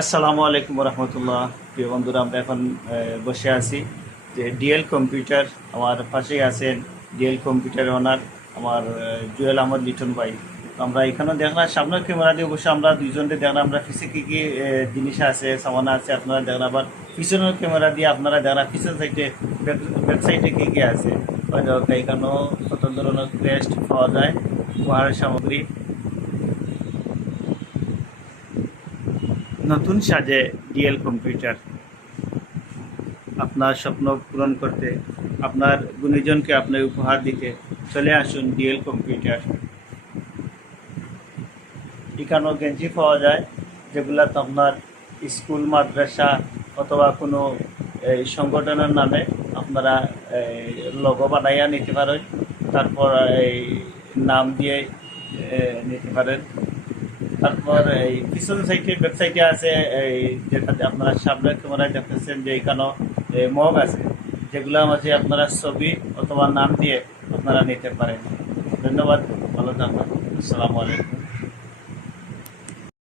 আসসালামু আলাইকুম রহমতুল্লাহ। প্রিয় বন্ধুরা, আমরা এখন বসে আছি যে ডিএল কম্পিউটার। আমার পাশেই আছেন ডিএল কম্পিউটার ওনার আমার জুয়েল আহমদ লিটন ভাই। তো আমরা এখানেও দেখলাম সামনের ক্যামেরা দিয়ে অবশ্যই আমরা দুইজনকে দেখলাম, আমরা পিছিয়ে কী কী জিনিস আছে সামান আছে আপনারা দেখলাম, আবার পিছনের ক্যামেরা দিয়ে আপনারা দেখলাম পিছন সাইডে ওয়েবসাইটে কী কী আছে। এখানেও কত ধরনের পেস্ট পাওয়া যায়, উপহারের সামগ্রী, নতুন সাজে ডিএল কম্পিউটার। আপনার স্বপ্ন পূরণ করতে, আপনার গুণীজনকে আপনার উপহার দিতে চলে আসুন ডিএল কম্পিউটার। এখানেও গেঞ্জি পাওয়া যায়, যেগুলাতে আপনার স্কুল মাদ্রাসা অথবা কোনো সংগঠনের নামে আপনারা লোগো বানাইয়া নিতে পারেন, তারপর এই নাম দিয়ে নিতে পারেন। তারপর এই পিছন সাইডে ওয়েবসাইটে আছে, এই যেটাতে আপনারা সামনের ক্যামেরায় দেখতেছেন যে এখানেও মগ আছে, যেগুলো মাঝে আপনারা ছবি অথবা নাম দিয়ে আপনারা নিতে পারেন। ধন্যবাদ, ভালো থাকবেন। আসসালামু আলাইকুম।